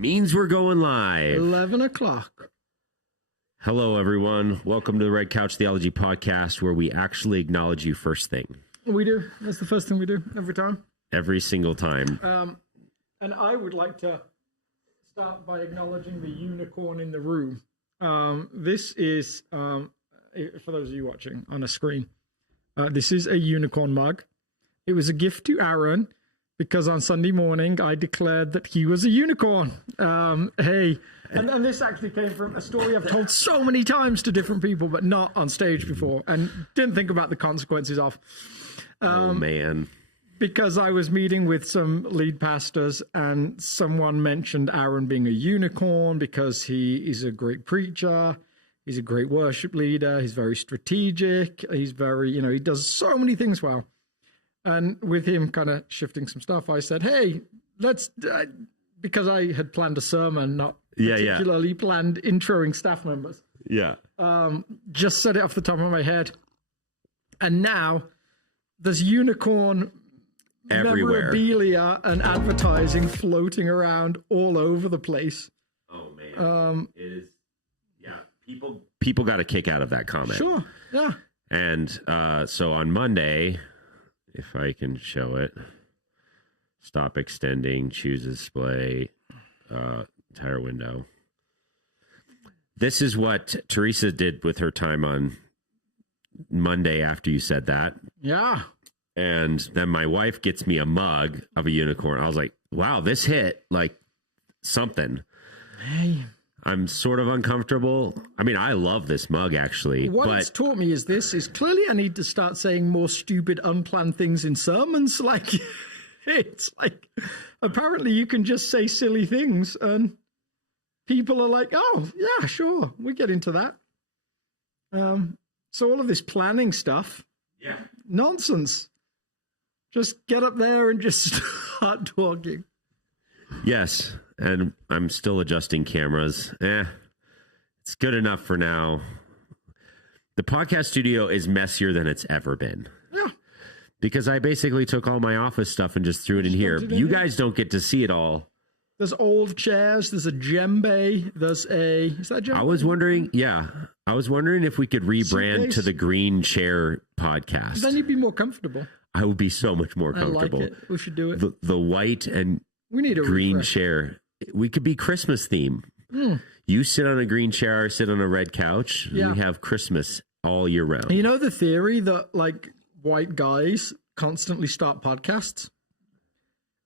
Means we're going live. 11 o'clock. Hello, everyone. Welcome to the Red Couch Theology podcast, where we actually acknowledge you first thing. We do. That's the first thing we do every time. Every single time. And I would like to start by acknowledging the unicorn in the room. This is, for those of you watching on a screen, this is a unicorn mug. It was a gift to Aaron because on Sunday morning I declared that he was a unicorn. And this actually came from a story I've told so many times to different people, but not on stage before, and didn't think about the consequences of. Oh, man. Because I was meeting with some lead pastors and someone mentioned Aaron being a unicorn because he is a great preacher. He's a great worship leader. He's very strategic. He's very, he does so many things well. And with him kind of shifting some stuff, I said, hey, let's, because I had planned a sermon, not particularly planned introing staff members. Yeah. Just said it off the top of my head. And now there's unicorn everywhere, memorabilia and advertising floating around all over the place. Oh, man. It is, people got a kick out of that comment. Sure, yeah. And so on Monday, if I can show it, stop extending, choose display, entire window. This is what Teresa did with her time on Monday after you said that. Yeah. And then my wife gets me a mug of a unicorn. I was like, wow, this hit like something. Hey. I'm sort of uncomfortable. I mean, I love this mug, actually. What it's taught me is clearly I need to start saying more stupid, unplanned things in sermons. Like, it's like, apparently you can just say silly things and people are like, oh, yeah, sure, we get into that. So all of this planning stuff, nonsense. Just get up there and just start talking. Yes, and I'm still adjusting cameras. It's good enough for now. The podcast studio is messier than it's ever been. Yeah. Because I basically took all my office stuff and just threw it in here. You guys don't get to see it all. There's old chairs. There's a djembe. Is that djembe? I was wondering if we could rebrand to the Green Chair podcast. Then you'd be more comfortable. I would be so much more comfortable. I like it. We should do it. The white and we need a green refresh. chair. We could be Christmas theme. You sit on a green chair, I sit on a red couch. Yeah. We have Christmas all year round. You know the theory that like white guys constantly start podcasts?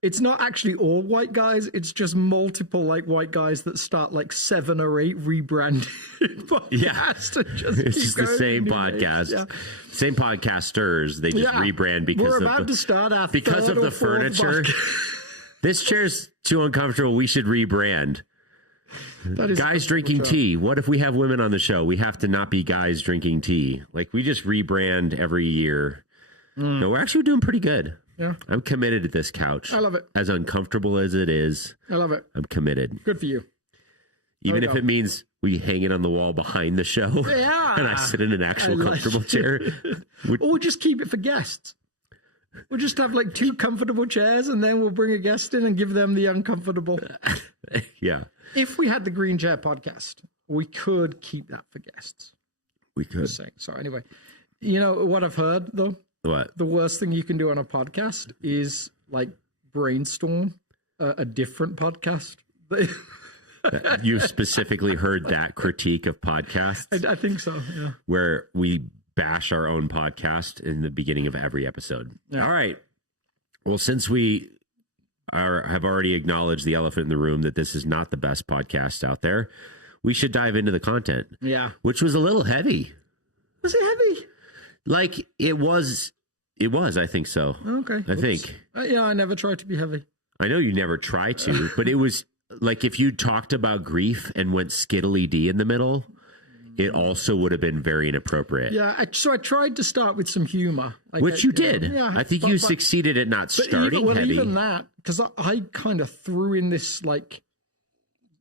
It's not actually all white guys. It's just multiple like white guys that start like 7 or 8 rebranded podcasts. Yeah, it's just the same podcast. Yeah. Same podcasters. They just rebrand because of the furniture. This chair's too uncomfortable. We should rebrand. Guys drinking tea. What if we have women on the show? We have to not be guys drinking tea. Like we just rebrand every year. No, we're actually doing pretty good. Yeah. I'm committed to this couch. I love it. As uncomfortable as it is. I love it. I'm committed. Good for you. Even if it means we hang it on the wall behind the show. Yeah. And I sit in an actual comfortable chair. Or we'll just keep it for guests. We'll just have like 2 comfortable chairs and then we'll bring a guest in and give them the uncomfortable. Yeah. If we had the Green Chair podcast, we could keep that for guests. We could. Just saying. So anyway, you know what I've heard though? What? The worst thing you can do on a podcast is like brainstorm a different podcast. You specifically heard that critique of podcasts? I think so, yeah. Where we bash our own podcast in the beginning of every episode. Yeah. All right. Well, since we have already acknowledged the elephant in the room that this is not the best podcast out there, we should dive into the content. Yeah. Which was a little heavy. Was it heavy? Like it was, I think so. Okay. I think. I never tried to be heavy. I know you never try to, but it was like if you talked about grief and went skiddly D in the middle, it also would have been very inappropriate. Yeah, so I tried to start with some humor. Which you did. Yeah, I think you succeeded at not starting heavy. Even that, because I kind of threw in this like...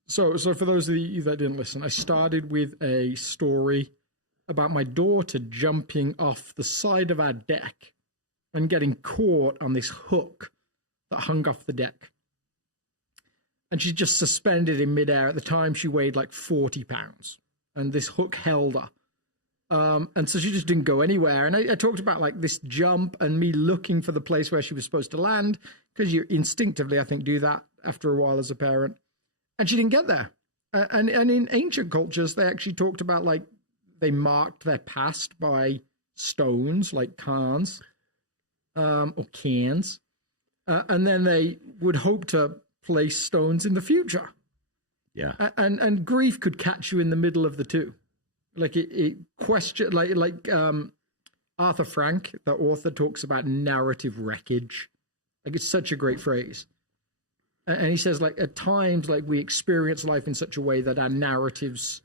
So for those of you that didn't listen, I started with a story about my daughter jumping off the side of our deck and getting caught on this hook that hung off the deck. and she's just suspended in midair. At the time, she weighed like 40 pounds, and this hook held her. And so she just didn't go anywhere. And I talked about like this jump and me looking for the place where she was supposed to land, because you instinctively, I think, do that after a while as a parent. And she didn't get there. And in ancient cultures, they actually talked about like they marked their past by stones, like cairns or cairns. And then they would hope to place stones in the future. Yeah. And grief could catch you in the middle of the two. Like it question, like Arthur Frank, the author, talks about narrative wreckage. Like, it's such a great phrase. And he says, like, at times, like, we experience life in such a way that our narratives,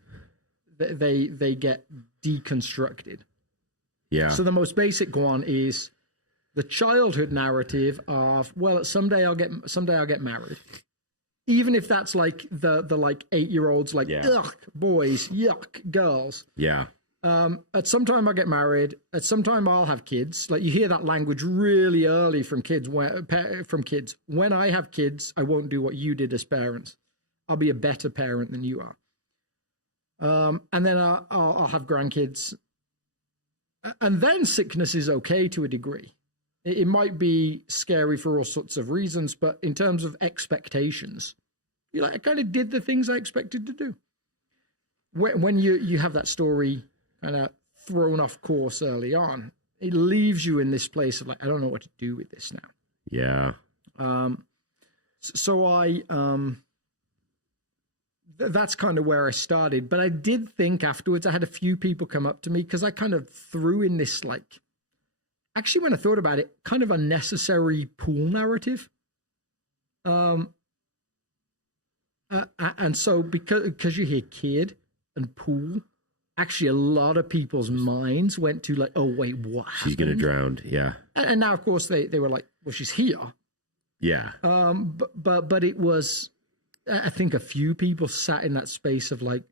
they get deconstructed. Yeah. So the most basic one is the childhood narrative of, well, someday I'll get married. Even if that's like the like 8-year-olds, like, ugh, boys, yuck, girls. Yeah. At some time I'll get married. At some time I'll have kids. Like, you hear that language really early from kids. When I have kids, I won't do what you did as parents. I'll be a better parent than you are. And then I'll have grandkids. And then sickness is okay to a degree. It might be scary for all sorts of reasons, but in terms of expectations, you like, I kind of did the things I expected to do. When you have that story kind of thrown off course early on, it leaves you in this place of like, I don't know what to do with this now. Yeah. So that's kind of where I started. But I did think afterwards, I had a few people come up to me because I kind of threw in this, like, actually, when I thought about it, kind of unnecessary pool narrative. And so because you hear kid and pool, actually a lot of people's minds went to like, oh, wait, what happened? She's going to drown. Yeah. And now, of course, they were like, well, she's here. Yeah. But it was, I think a few people sat in that space of like,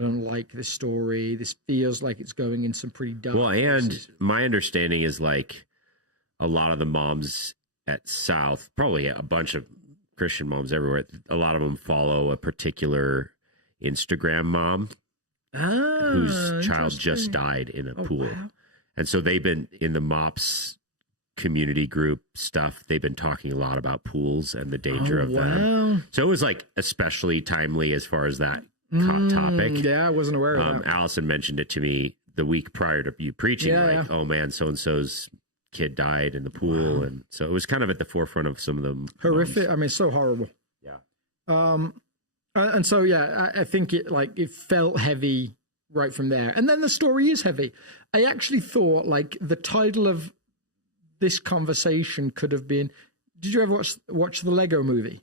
I don't like this story. This feels like it's going in some pretty dark places. And my understanding is like a lot of the moms at South, probably a bunch of Christian moms everywhere, a lot of them follow a particular Instagram mom whose child just died in a pool. Wow. And so they've been in the MOPS community group stuff. They've been talking a lot about pools and the danger of them. So it was like especially timely as far as that topic. Yeah, I wasn't aware of that. Allison mentioned it to me the week prior to you preaching, oh man, so-and-so's kid died in the pool. Wow. And so it was kind of at the forefront of some of them. Horrific. Moms. I mean, so horrible. Yeah. And so, yeah, I think it felt heavy right from there. And then the story is heavy. I actually thought like the title of this conversation could have been, did you ever watch the Lego movie?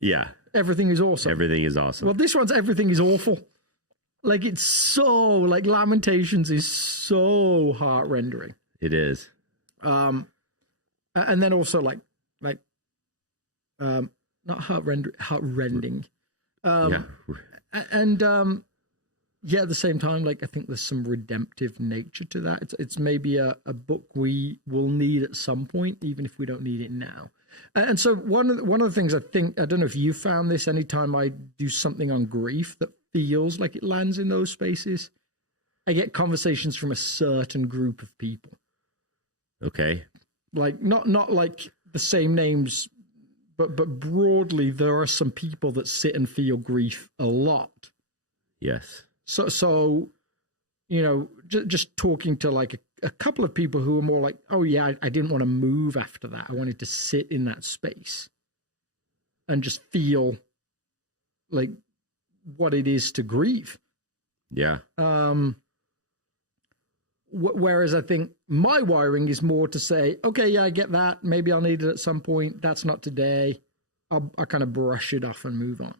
Yeah. Everything is awesome. Everything is awesome. Well, this one's Everything is Awful. Like, it's so, like, Lamentations is so heart-rendering. It is. And then also, like, not heart-rending. Yeah. And, yeah, at the same time, like, I think there's some redemptive nature to that. It's maybe a book we will need at some point, even if we don't need it now. And so one of the things I don't know if you found this, anytime I do something on grief that feels like it lands in those spaces, I get conversations from a certain group of people. Okay. Like not like the same names, but broadly, there are some people that sit and feel grief a lot. Yes. So you know, just talking to like a couple of people who were more like, oh yeah, I didn't want to move after that. I wanted to sit in that space and just feel like what it is to grieve. Yeah. Whereas I think my wiring is more to say, okay, yeah, I get that. Maybe I'll need it at some point. That's not today. I'll kind of brush it off and move on.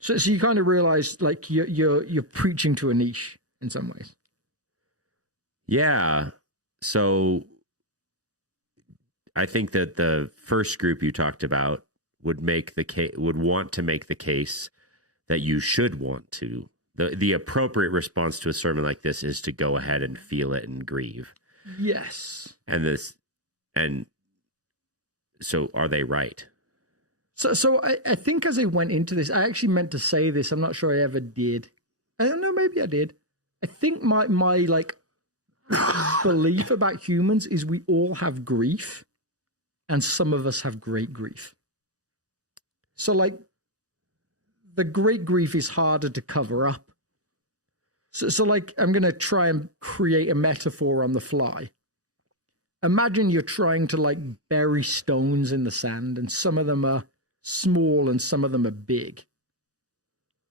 So you kind of realize like you're preaching to a niche in some ways. Yeah. So I think that the first group you talked about would want to make the case that you should want to. The appropriate response to a sermon like this is to go ahead and feel it and grieve. Yes. And so are they right? So I think as I went into this, I actually meant to say this. I'm not sure I ever did. I don't know. Maybe I did. I think my like belief about humans is we all have grief, and some of us have great grief. So like the great grief is harder to cover up. So like I'm going to try and create a metaphor on the fly. Imagine you're trying to like bury stones in the sand, and some of them are small and some of them are big.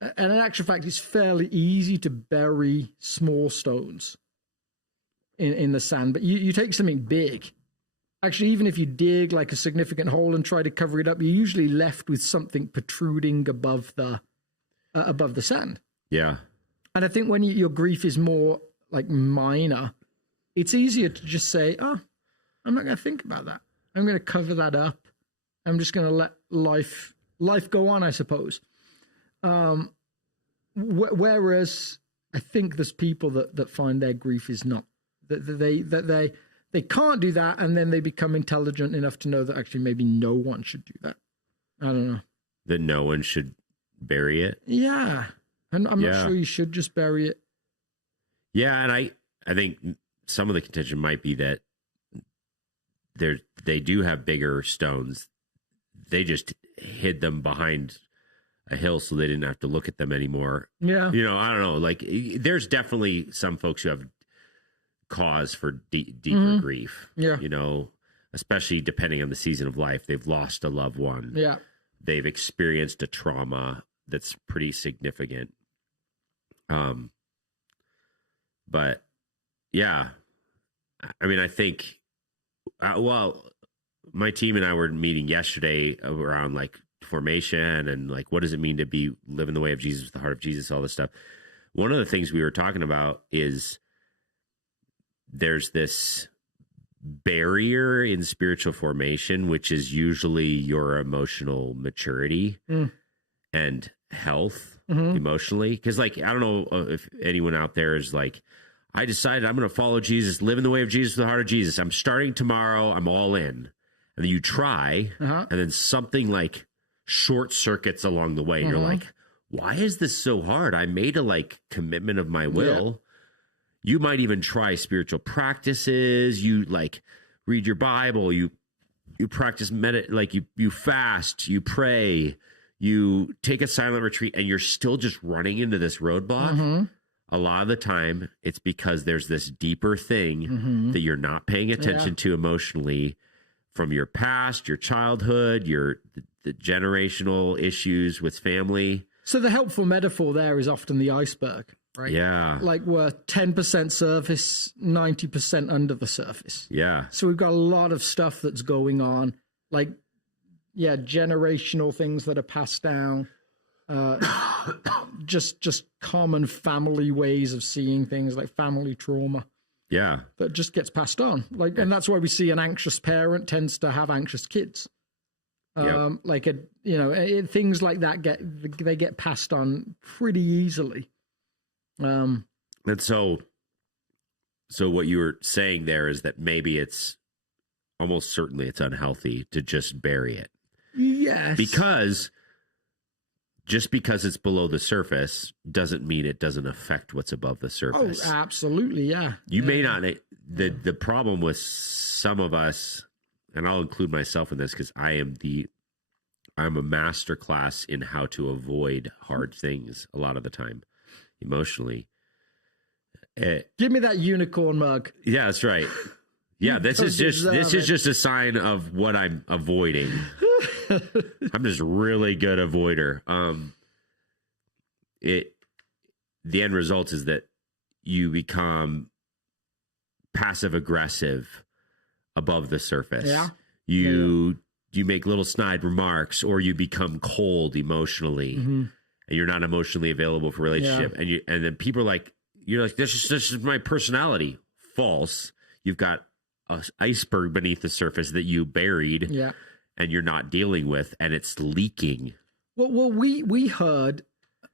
And in actual fact, it's fairly easy to bury small stones in the sand. But you take something big. Actually, even if you dig like a significant hole and try to cover it up, you're usually left with something protruding above the sand. Yeah. And I think when your grief is more like minor, it's easier to just say, oh, I'm not going to think about that. I'm going to cover that up. I'm just going to let life go on, I suppose. Whereas I think there's people that find their grief is not, that they can't do that, and then they become intelligent enough to know that actually maybe no one should do that. I don't know. That no one should bury it? Yeah. I'm not sure you should just bury it. Yeah, and I think some of the contention might be that they do have bigger stones. They just hid them behind a hill so they didn't have to look at them anymore. Yeah. You know, I don't know. Like, there's definitely some folks who have cause for deeper grief. Yeah. You know, especially depending on the season of life. They've lost a loved one. Yeah. They've experienced a trauma that's pretty significant. But yeah, I mean, I think, my team and I were meeting yesterday around like formation and like, what does it mean to be living the way of Jesus, the heart of Jesus, all this stuff. One of the things we were talking about is there's this barrier in spiritual formation, which is usually your emotional maturity and health emotionally. Cause like, I don't know if anyone out there is like, I decided I'm going to follow Jesus, live in the way of Jesus, the heart of Jesus. I'm starting tomorrow. I'm all in. And then you try, and then something like short circuits along the way. And you're like, why is this so hard? I made a like commitment of my will. Yeah. You might even try spiritual practices. You like read your Bible. You practice like you fast, you pray, you take a silent retreat, and you're still just running into this roadblock. A lot of the time, it's because there's this deeper thing that you're not paying attention to emotionally from your past, your childhood, the generational issues with family. So the helpful metaphor there is often the iceberg, right? Yeah. Like we're 10% surface, 90% under the surface. Yeah. So we've got a lot of stuff that's going on, like, generational things that are passed down. Just common family ways of seeing things, like family trauma. Yeah. That just gets passed on. Like, and that's why we see an anxious parent tends to have anxious kids. Like things like that get passed on pretty easily. And so what you were saying there is that maybe it's almost certainly it's unhealthy to just bury it. Yes. Just because it's below the surface doesn't mean it doesn't affect what's above the surface. Oh, absolutely, yeah. You may not. The problem with some of us, and I'll include myself in this because I'm a master class in how to avoid hard things a lot of the time, emotionally. Give me that unicorn mug. Yeah, that's right. Yeah, this is just a sign of what I'm avoiding. I'm just really good avoider. The end result is that you become passive aggressive above the surface. Yeah. You make little snide remarks, or you become cold emotionally, and you're not emotionally available for relationship. Yeah. And then people are like, you're like, this is my personality. False. You've got an iceberg beneath the surface that you buried. Yeah. And you're not dealing with, and it's leaking. Well, we heard,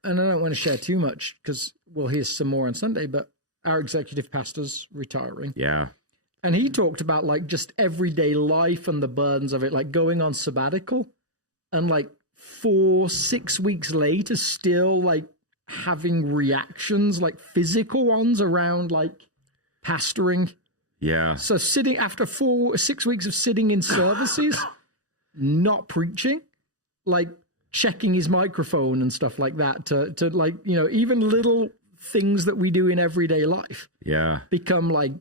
and I don't want to share too much because we'll hear some more on Sunday, but our executive pastor's retiring. Yeah. And he talked about like just everyday life and the burdens of it, like going on sabbatical and like 4-6 weeks later still like having reactions, like physical ones around like pastoring. Yeah. So sitting after 4-6 weeks of sitting in services, not preaching, like checking his microphone and stuff like that to like, you know, even little things that we do in everyday life. Yeah. Become like,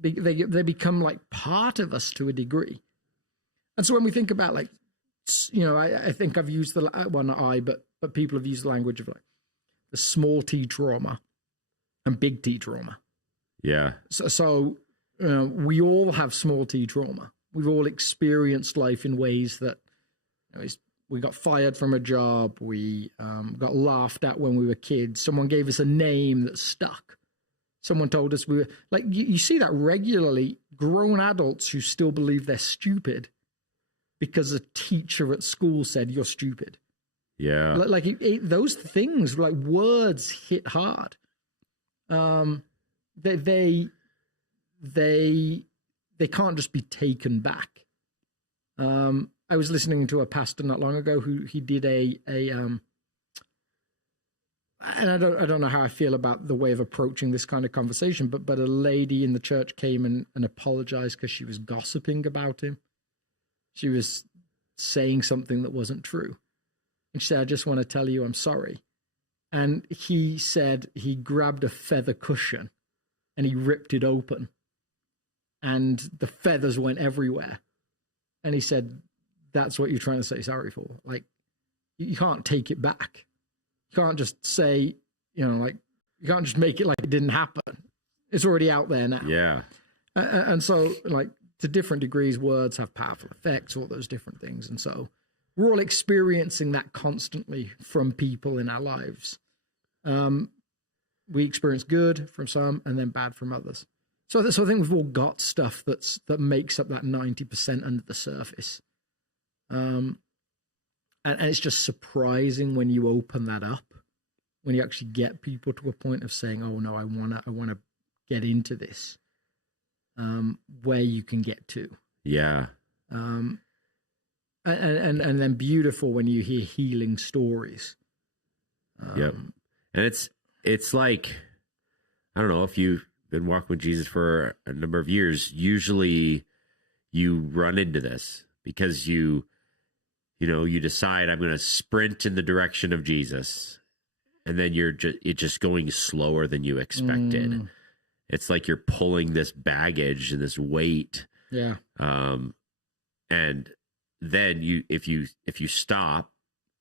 they become like part of us to a degree. And so when we think about like, you know, I think I've used but people have used the language of like the small t trauma and big T trauma. Yeah. So we all have small t trauma. We've all experienced life in ways that, you know, we got fired from a job. We got laughed at when we were kids. Someone gave us a name that stuck. Someone told us we were like, you see that regularly, grown adults who still believe they're stupid because a teacher at school said you're stupid. Yeah. Like those things, like words hit hard. They can't just be taken back. I was listening to a pastor not long ago who he did and I don't know how I feel about the way of approaching this kind of conversation, but a lady in the church came and apologized because she was gossiping about him. She was saying something that wasn't true. And she said, I just want to tell you I'm sorry. And he said he grabbed a feather cushion and he ripped it open. And the feathers went everywhere. And he said, that's what you're trying to say sorry for. Like, you can't take it back. You can't just say, you know, like, you can't just make it like it didn't happen. It's already out there now. Yeah. And so, like, to different degrees, words have powerful effects, all those different things. And so we're all experiencing that constantly from people in our lives. We experience good from some and then bad from others. So I think we've all got stuff that makes up that 90% under the surface. And it's just surprising when you open that up, when you actually get people to a point of saying, oh no, I want to get into this, where you can get to. Yeah. And then beautiful when you hear healing stories. Yep. And it's like, I don't know, if you've been walking with Jesus for a number of years, usually you run into this because you decide I'm going to sprint in the direction of Jesus, and then it's just going slower than you expected. It's like you're pulling this baggage and this weight. Yeah. And then if you stop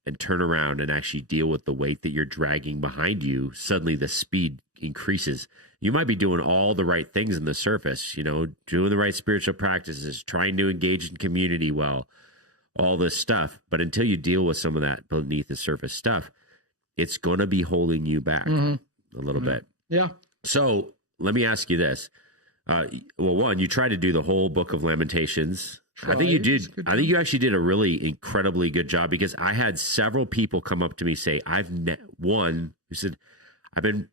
and turn around and actually deal with the weight that you're dragging behind you, suddenly the speed increases. You might be doing all the right things in the surface, you know, doing the right spiritual practices, trying to engage in community well, all this stuff. But until you deal with some of that beneath the surface stuff, it's going to be holding you back a little bit. Yeah. So let me ask you this. Well, one, you tried to do the whole book of Lamentations. I think you did. I think you actually did a really incredibly good job, because I had several people come up to me say, one who said, I've been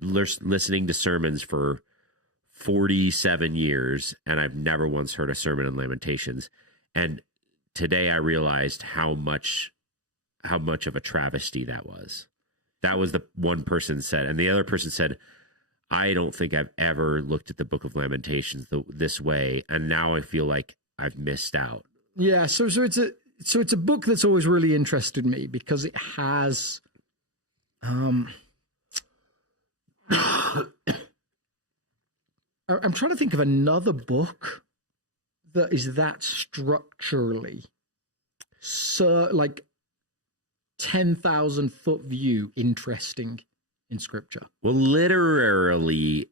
listening to sermons for 47 years and I've never once heard a sermon in Lamentations. And today I realized how much of a travesty that was. That was the one person said. And the other person said, I don't think I've ever looked at the book of Lamentations this way, and now I feel like I've missed out. Yeah, so it's a book that's always really interested me, because it has I'm trying to think of another book that is that structurally like 10,000 foot view interesting in scripture. Well, literally,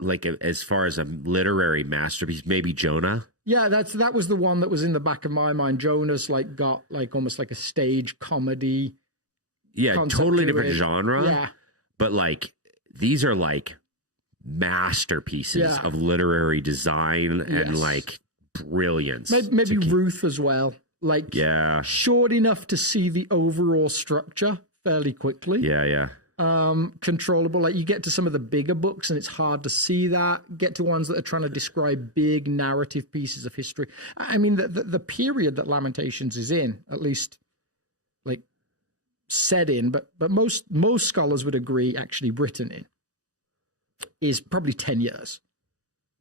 like as far as a literary masterpiece, maybe Jonah. Yeah, that was the one that was in the back of my mind. Jonah's like got like almost like a stage comedy. Yeah, totally different genre. Yeah. But like these are like masterpieces of literary design and like brilliance. Maybe Ruth as well. Like short enough to see the overall structure fairly quickly. Yeah, yeah. controllable. Like you get to some of the bigger books and it's hard to see that. Get to ones that are trying to describe big narrative pieces of history. I mean, the period that Lamentations is in, at least like set in, but most scholars would agree actually written in, is probably 10 years.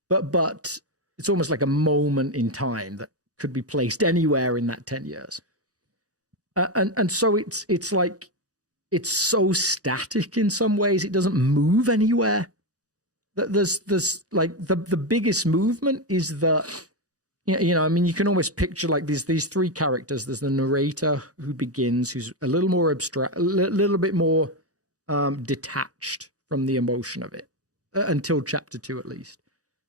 But it's almost like a moment in time that could be placed anywhere in that 10 years. And so it's like, it's so static in some ways. It doesn't move anywhere. There's like the biggest movement is the, you know, I mean, you can almost picture like these three characters. There's the narrator who begins, who's a little more abstract, a little bit more detached from the emotion of it until chapter 2 at least.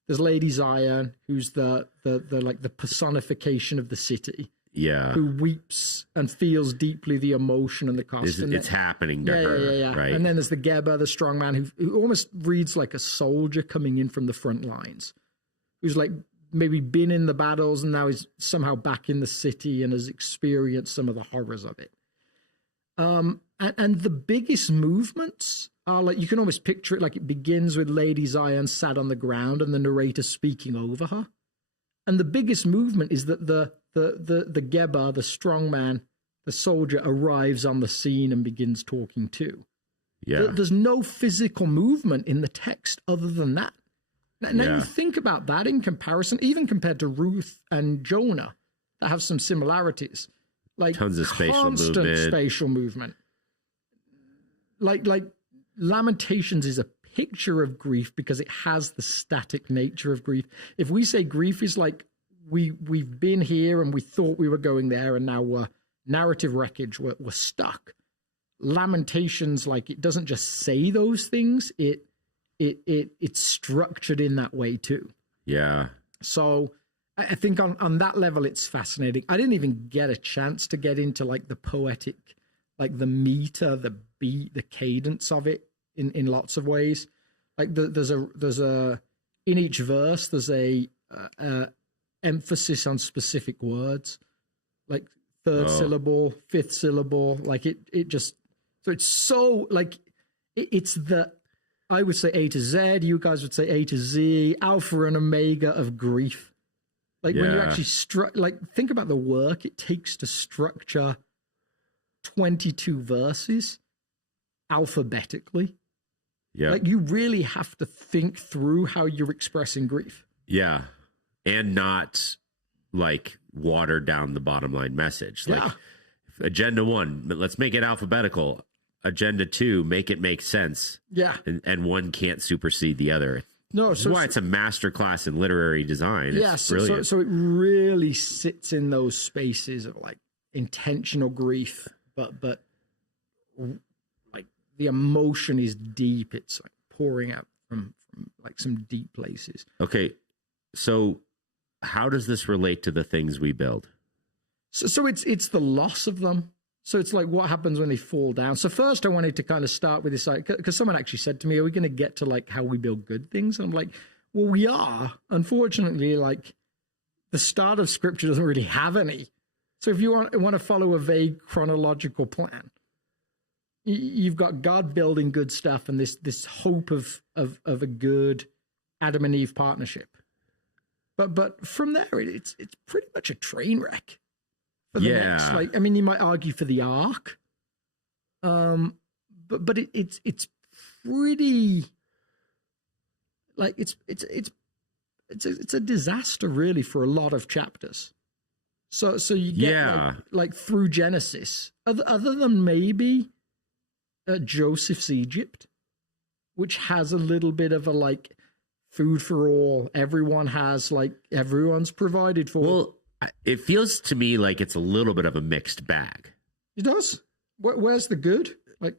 There's Lady Zion, who's the like the personification of the city. Yeah. Who weeps and feels deeply the emotion and the cost. It's happening to her. Yeah. Right. And then there's the Geber, the strong man, who almost reads like a soldier coming in from the front lines, who's like maybe been in the battles and now is somehow back in the city and has experienced some of the horrors of it. And the biggest movements are like, you can almost picture it like it begins with Lady Zion sat on the ground and the narrator speaking over her. And the biggest movement is that the Geber, the strong man, the soldier, arrives on the scene and begins talking too. Yeah. There's no physical movement in the text other than that. Now you think about that in comparison, even compared to Ruth and Jonah, that have some similarities. Like tons of constant spatial movement. Like Lamentations is a picture of grief because it has the static nature of grief. If we say grief is like we've been here and we thought we were going there and now we're narrative wreckage, we're stuck. Lamentations, like it doesn't just say those things, it's structured in that way too. Yeah. So I think on that level it's fascinating. I didn't even get a chance to get into like the poetic, like the meter, the beat, the cadence of it in lots of ways. Like there's a in each verse there's a emphasis on specific words, like third syllable, fifth syllable, like it just, so it's so like it's the, I would say A to Z, you guys would say A to Z, alpha and omega of grief. Like when you actually like think about the work it takes to structure 22 verses alphabetically. Yeah. Like you really have to think through how you're expressing grief. Yeah. And not like water down the bottom line message. Like agenda 1, let's make it alphabetical. Agenda 2, make it make sense. Yeah. And one can't supersede the other. No, so why it's a master class in literary design. Yeah, so it really sits in those spaces of like intentional grief, but like the emotion is deep. It's like pouring out from like some deep places. Okay, so how does this relate to the things we build? So it's the loss of them. So it's like what happens when they fall down. So first I wanted to kind of start with this, because someone actually said to me, are we going to get to like how we build good things? And I'm like, well, we are. Unfortunately, like the start of scripture doesn't really have any. So if you want to follow a vague chronological plan, you've got God building good stuff and this hope of a good Adam and Eve partnership. But from there, it's pretty much a train wreck. Next, like, I mean, you might argue for the ark, but it's pretty like it's a disaster really for a lot of chapters. So you get like through Genesis, other than maybe Joseph's Egypt, which has a little bit of a like food for all. Everyone's provided for. Well, it feels to me like it's a little bit of a mixed bag. It does. Where's the good? Like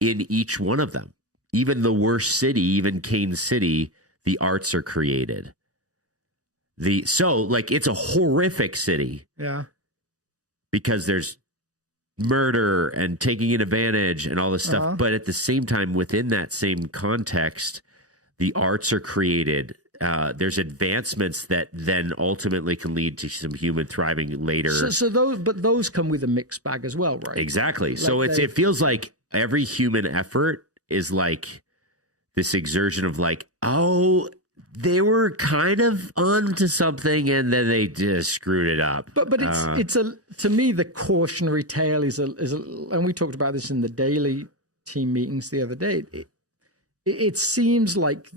in each one of them, even the worst city, even Cain City, the arts are created. So like it's a horrific city. Yeah. Because there's murder and taking advantage and all this stuff. But at the same time, within that same context, the arts are created. There's advancements that then ultimately can lead to some human thriving later. So those come with a mixed bag as well, right? Exactly. Like so it feels like every human effort is like this exertion of like, oh, they were kind of onto something and then they just screwed it up. But it's to me, the cautionary tale is and we talked about this in the daily team meetings the other day. It seems like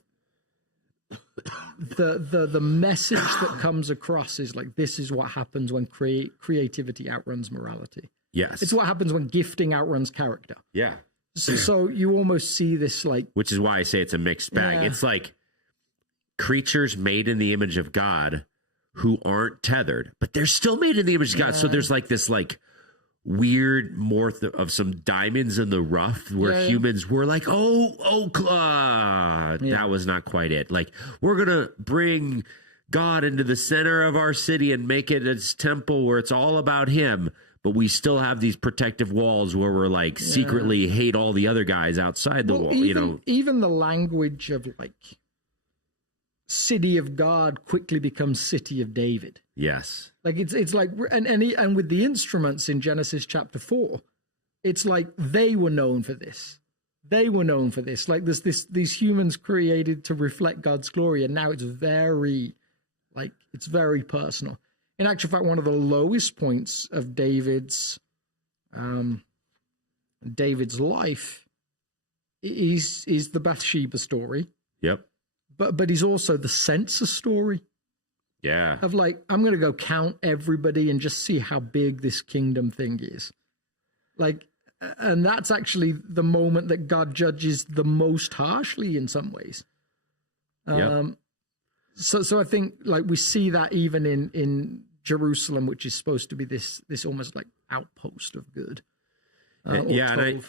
the message that comes across is like, this is what happens when creativity outruns morality. Yes. It's what happens when gifting outruns character. Yeah. So you almost see this like... Which is why I say it's a mixed bag. Yeah. It's like creatures made in the image of God who aren't tethered, but they're still made in the image of God. So there's like this like weird morph of some diamonds in the rough where humans were like, that was not quite it. Like, we're going to bring God into the center of our city and make it its temple where it's all about him. But we still have these protective walls where we're like secretly hate all the other guys outside the wall. Even the language of like city of God quickly becomes city of David. Yes. Like it's like, and with the instruments in Genesis chapter 4, it's like they were known for this. They were known for this. Like there's these humans created to reflect God's glory, and now it's very personal. In actual fact, one of the lowest points of David's life is the Bathsheba story. Yep. But he's also the census story. Yeah. Of like, I'm going to go count everybody and just see how big this kingdom thing is. Like, and that's actually the moment that God judges the most harshly in some ways. So I think like we see that even in Jerusalem, which is supposed to be this almost like outpost of good. And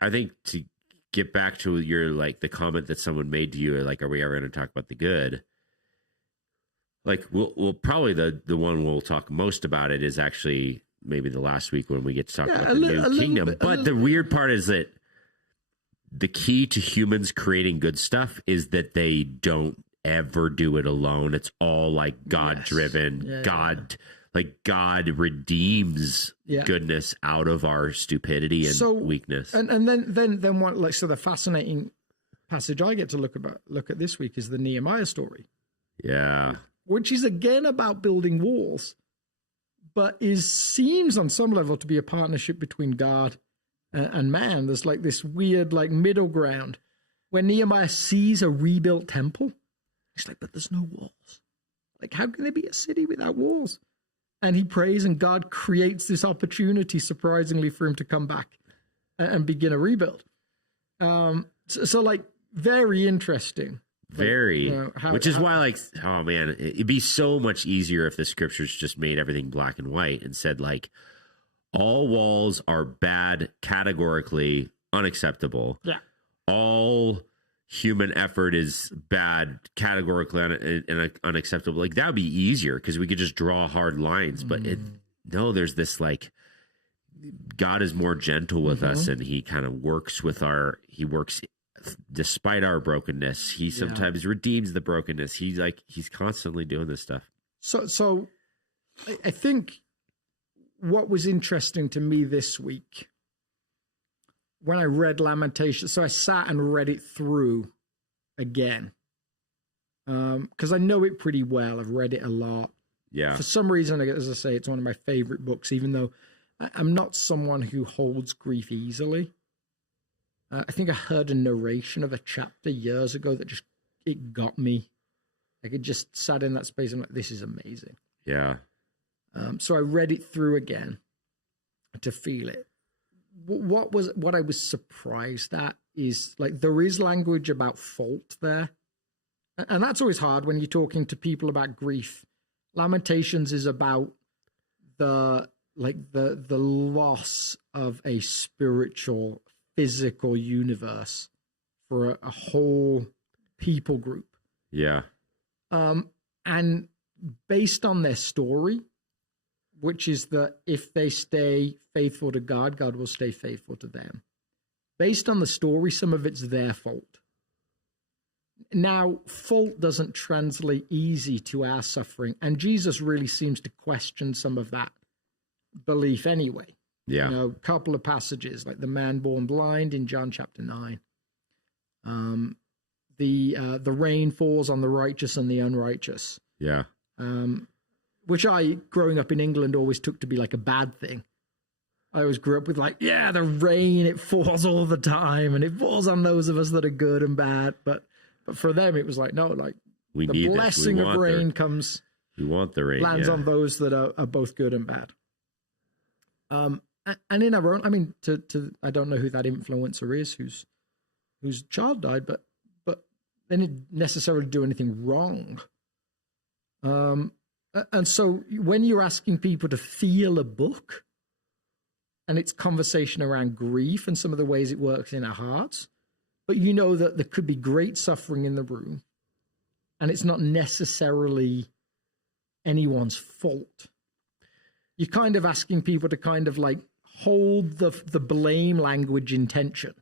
I think to get back to your like the comment that someone made to you, like, are we ever going to talk about the good? Like we'll probably the one we'll talk most about it is actually maybe the last week when we get to talk about the new kingdom. But the weird part is that the key to humans creating good stuff is that they don't ever do it alone. It's all like God driven. God redeems goodness out of our stupidity and weakness. And then what? Like, so the fascinating passage I get to look at this week is the Nehemiah story. Yeah. Which is again about building walls, but seems on some level to be a partnership between God and man. There's like this weird like middle ground where Nehemiah sees a rebuilt temple. He's like, but there's no walls. Like, how can there be a city without walls? And he prays, and God creates this opportunity, surprisingly, for him to come back and begin a rebuild. So like, very interesting. Very, which is why, like, oh man, it'd be so much easier if the scriptures just made everything black and white and said, like, all walls are bad, categorically unacceptable. Yeah. All human effort is bad, categorically unacceptable. Like, that would be easier because we could just draw hard lines. But there's this like, God is more gentle with us, and he kind of works despite our brokenness. He sometimes redeems the brokenness. He's constantly doing this stuff. So I think what was interesting to me this week when I read Lamentation, so I sat and read it through again, because I know it pretty well. I've read it a lot. Yeah. For some reason, as I say, it's one of my favorite books, even though I'm not someone who holds grief easily. I think I heard a narration of a chapter years ago that it got me. Like, it just sat in that space and I'm like, this is amazing. Yeah. So I read it through again to feel it. What I was surprised at is, like, there is language about fault there. And that's always hard when you're talking to people about grief. Lamentations is about the loss of a spiritual, physical universe for a whole people group. Yeah. And based on their story, which is that if they stay faithful to God, God will stay faithful to them. Based on the story, some of it's their fault. Now, fault doesn't translate easy to our suffering, and Jesus really seems to question some of that belief anyway. Yeah. You know, a couple of passages like the man born blind in John chapter 9. The rain falls on the righteous and the unrighteous. Yeah. Which I, growing up in England, always took to be like a bad thing. I always grew up with like, yeah, the rain, it falls all the time, and it falls on those of us that are good and bad. But for them, it was like, no, like the blessing of rain comes. We want the rain. Lands on those that are both good and bad. And in our own, I mean, I don't know who that influencer is, whose child died, but they didn't necessarily do anything wrong. And so when you're asking people to feel a book, and it's conversation around grief and some of the ways it works in our hearts, but you know that there could be great suffering in the room, and it's not necessarily anyone's fault. You're kind of asking people to kind of like hold the blame language in tension.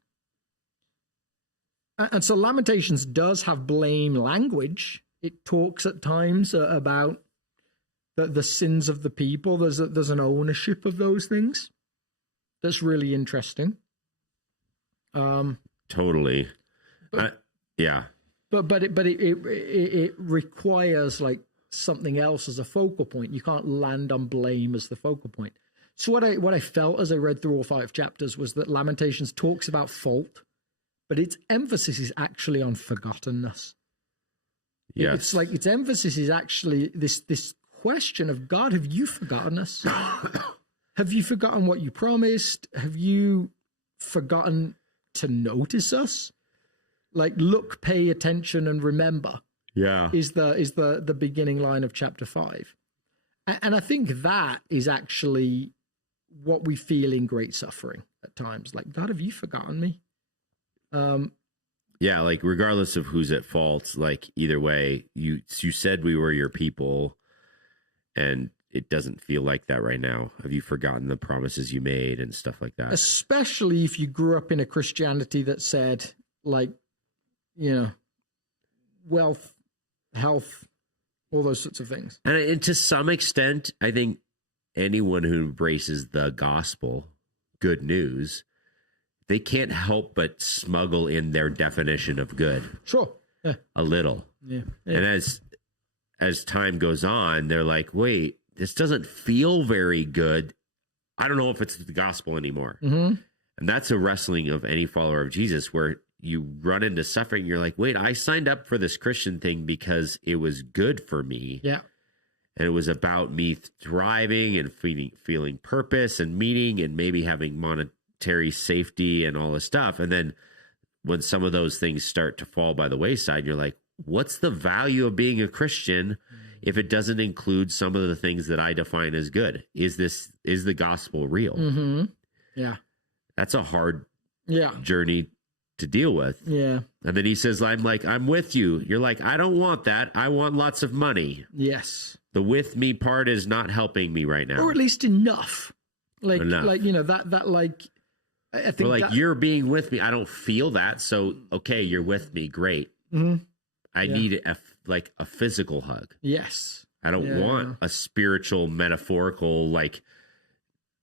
And so Lamentations does have blame language. It talks at times about the sins of the people. There's an ownership of those things that's really interesting. Totally. Yeah. But it requires like something else as a focal point. You can't land on blame as the focal point. So what I felt as I read through all 5 chapters was that Lamentations talks about fault, but its emphasis is actually on forgottenness. Yes. It's like its emphasis is actually this question of, God, have you forgotten us? Have you forgotten what you promised? Have you forgotten to notice us? Like, look, pay attention, and remember. Yeah. Is the beginning line of chapter 5. And I think that is actually what we feel in great suffering at times. Like, God, have you forgotten me? Yeah, like regardless of who's at fault, like either way, you said we were your people, and it doesn't feel like that right now. Have you forgotten the promises you made and stuff like that? Especially if you grew up in a Christianity that said, like, you know, wealth, health, all those sorts of things. And to some extent, I think anyone who embraces the gospel, good news, they can't help but smuggle in their definition of good. Sure. Yeah. A little. Yeah. And as time goes on, they're like, wait, this doesn't feel very good. I don't know if it's the gospel anymore. Mm-hmm. And that's a wrestling of any follower of Jesus, where you run into suffering. You're like, wait, I signed up for this Christian thing because it was good for me. Yeah. And it was about me thriving and feeling purpose and meaning and maybe having monetary safety and all this stuff. And then when some of those things start to fall by the wayside, you're like, what's the value of being a Christian if it doesn't include some of the things that I define as good? Is the gospel real? Mm-hmm. Yeah. That's a hard journey to deal with. Yeah. And then he says, I'm with you. You're like, I don't want that. I want lots of money. Yes. The with me part is not helping me right now. Or at least enough. Like, you know, that like, I think like, you're being with me. I don't feel that. So, okay, you're with me. Great. Mm-hmm. I need a physical hug. Yes. I don't want a spiritual, metaphorical, like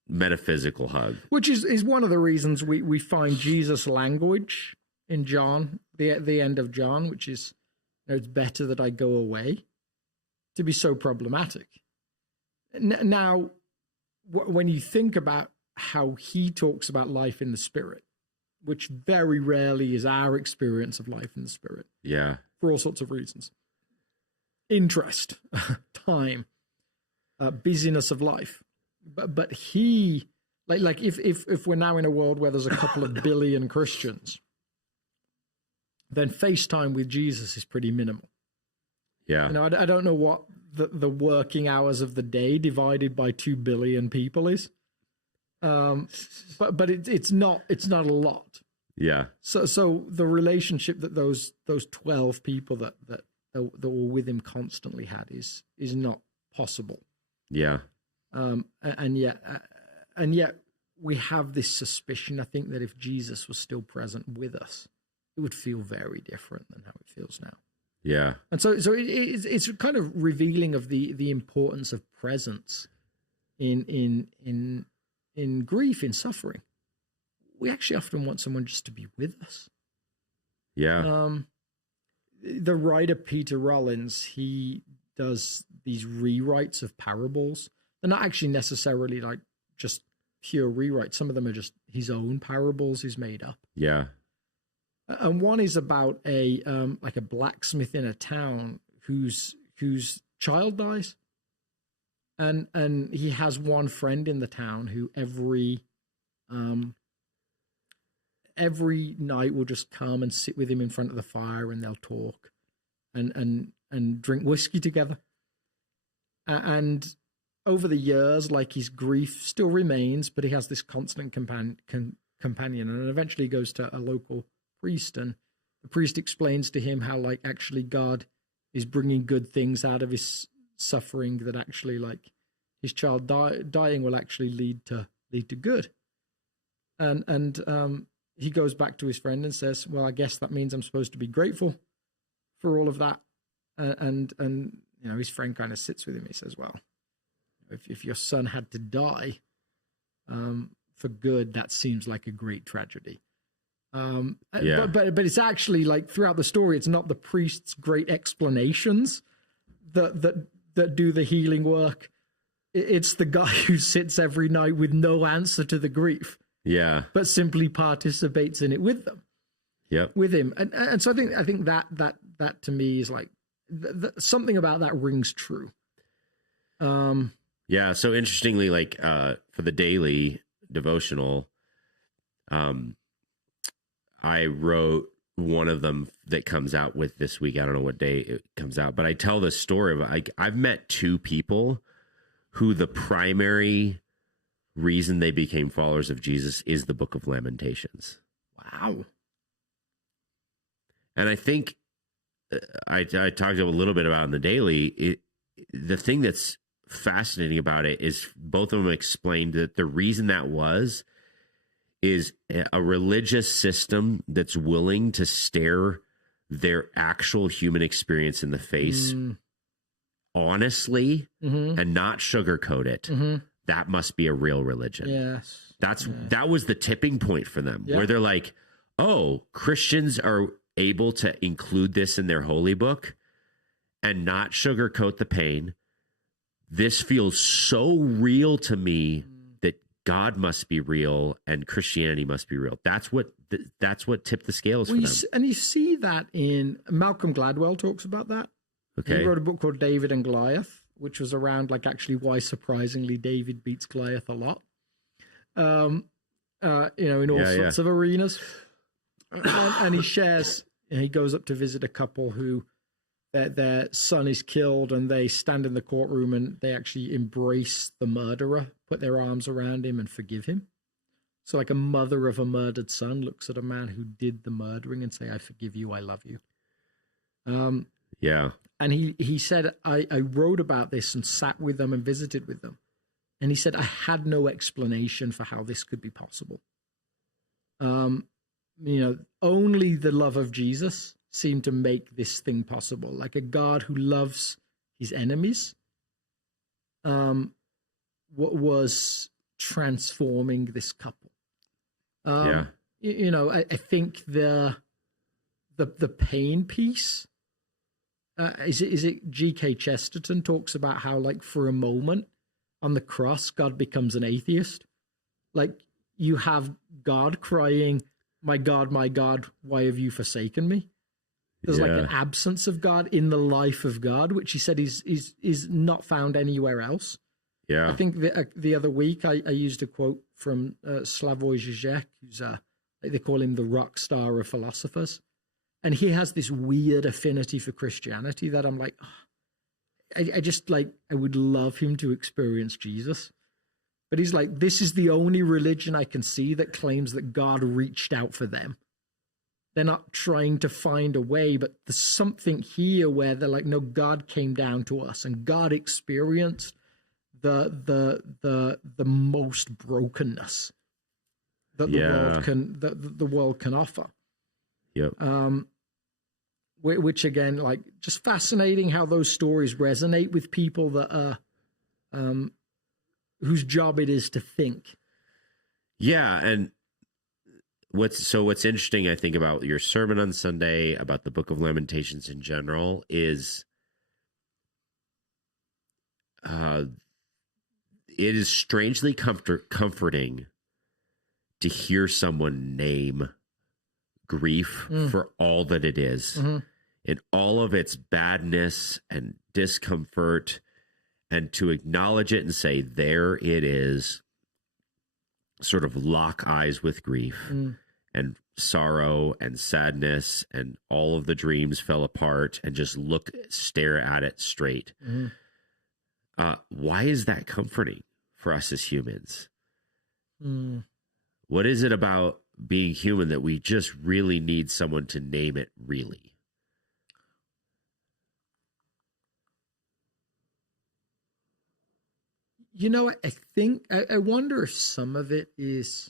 metaphysical hug. Which is one of the reasons we find Jesus' language in John, the end of John, which is, you know, it's better that I go away, to be so problematic. Now, when you think about how he talks about life in the Spirit, which very rarely is our experience of life in the Spirit. Yeah. For all sorts of reasons. Interest, time, busyness of life. But he, like if we're now in a world where there's a couple of billion Christians, then FaceTime with Jesus is pretty minimal. Yeah. You know, I don't know what the working hours of the day divided by 2 billion people is. But it's not a lot. Yeah. So the relationship that those 12 people that were with him constantly had is not possible. Yeah. And yet we have this suspicion, I think, that if Jesus was still present with us, it would feel very different than how it feels now. Yeah. And so it's kind of revealing of the importance of presence in grief, in suffering, we actually often want someone just to be with us. Yeah. The writer Peter Rollins, he does these rewrites of parables. They're not actually necessarily like just pure rewrites. Some of them are just his own parables he's made up. Yeah. And one is about a blacksmith in a town whose child dies. And he has one friend in the town who every night will just come and sit with him in front of the fire, and they'll talk and drink whiskey together. And over the years, like, his grief still remains, but he has this constant companion, and eventually goes to a local priest, and the priest explains to him how, like, actually God is bringing good things out of his suffering, that actually, like, his child dying will actually lead to good. And he goes back to his friend and says, well, I guess that means I'm supposed to be grateful for all of that. And you know, his friend kind of sits with him. He says, well, if your son had to die for good, that seems like a great tragedy. But it's actually, like, throughout the story, it's not the priest's great explanations that do the healing work. It's the guy who sits every night with no answer to the grief. Yeah. But simply participates in it with them. Yep. With him. And so I think that to me is like something about that rings true. Yeah. So interestingly, like, for the daily devotional, I wrote one of them that comes out with this week. I don't know what day it comes out, but I tell the story of, like, I've met two people who the primary reason they became followers of Jesus is the book of Lamentations. Wow. And I think I talked a little bit about in the daily, the thing that's fascinating about it is both of them explained that the reason that is a religious system that's willing to stare their actual human experience in the face honestly and not sugarcoat it. That must be a real religion. Yes. That was the tipping point for them, where they're like, oh, Christians are able to include this in their holy book and not sugarcoat the pain. This feels so real to me that God must be real and Christianity must be real. That's what tipped the scales for them. And you see that in Malcolm Gladwell talks about that. Okay. He wrote a book called David and Goliath, which was around, like, actually why surprisingly David beats Goliath a lot. In all sorts of arenas. And he shares, he goes up to visit a couple who their son is killed, and they stand in the courtroom and they actually embrace the murderer, put their arms around him and forgive him. So, like, a mother of a murdered son looks at a man who did the murdering and say, I forgive you, I love you. And he said, I wrote about this and sat with them and visited with them. And he said, I had no explanation for how this could be possible. Only the love of Jesus seemed to make this thing possible. Like, a God who loves his enemies was transforming this couple. I think the pain piece, is it G.K. Chesterton talks about how, like, for a moment on the cross, God becomes an atheist. Like, you have God crying, my God, why have you forsaken me? There's like an absence of God in the life of God, which he said is not found anywhere else. Yeah. I think the other week I used a quote from Slavoj Žižek, who's they call him the rock star of philosophers. And he has this weird affinity for Christianity that I'm like, I just, like, I would love him to experience Jesus. But he's like, this is the only religion I can see that claims that God reached out for them. They're not trying to find a way, but there's something here where they're like, no, God came down to us and God experienced the most brokenness that the world can offer. Yep. Which again, like, just fascinating how those stories resonate with people that are whose job it is to think Yeah, and what's interesting, I think, about your sermon on Sunday, about the Book of Lamentations in general, is it is strangely comforting to hear someone name grief for all that it is, in all of its badness and discomfort, and to acknowledge it and say, there it is, sort of lock eyes with grief and sorrow and sadness, and all of the dreams fell apart, and just stare at it straight. Why is that comforting for us as humans? What is it about being human that we just really need someone to name it really? You know, I wonder if some of it is,